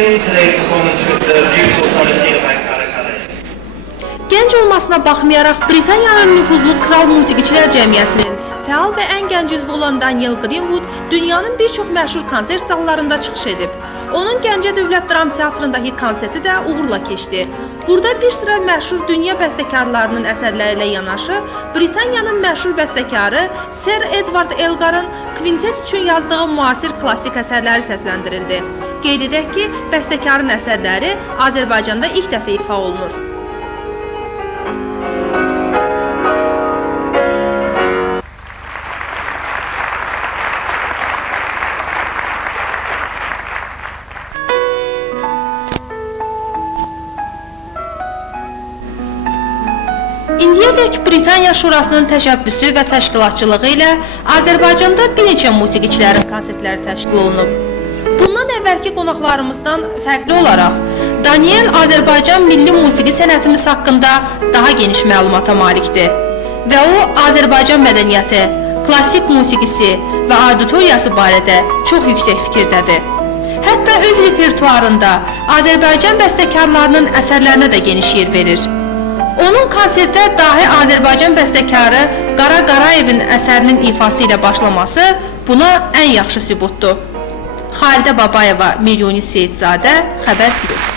begin today's performance with the beautiful sonata by Karakale. Gənc olmasına baxmayaraq Britaniyanın nüfuzlu kral musiqiçilər cəmiyyətinin fəal və ən gənc üzvü olan Daniel Greenwood dünyanın bir çox məşhur konsert zallarında çıxış edib. Onun Gəncə Dövlət Dram Teatrındakı konserti də uğurla keçdi. Burada bir sıra məşhur dünya bəstəkarlarının əsərləri ilə yanaşı, Britaniyanın məşhur bəstəkarı Sir Edward Elgar'ın kvintet üçün yazdığı müasir klassik əsərləri səsləndirildi. Qeyd edək ki, bəstəkarın əsərləri Azərbaycanda ilk dəfə ifa olunur. İndiyədək Britaniya Şurasının təşəbbüsü və təşkilatçılığı ilə Azərbaycanda bir neçə musiqiçilərin konsertləri təşkil olunub. Bundan əvvəlki qonaqlarımızdan fərqli olaraq, Daniel Azərbaycan milli musiqi sənətimiz haqqında daha geniş məlumata malikdir və o, Azərbaycan mədəniyyəti, klassik musiqisi və auditoriyası barədə çox yüksək fikirdədir. Hətta öz repertuarında Azərbaycan bəstəkarlarının əsərlərinə də geniş yer verir. Onun konsertə dahi Azərbaycan bəstəkarı Qara Qarayevin əsərinin ifası ilə başlaması buna ən yaxşı sübutdur. Xalidə Babayeva, Milyoni Seyidzadə, Xəbər Plus.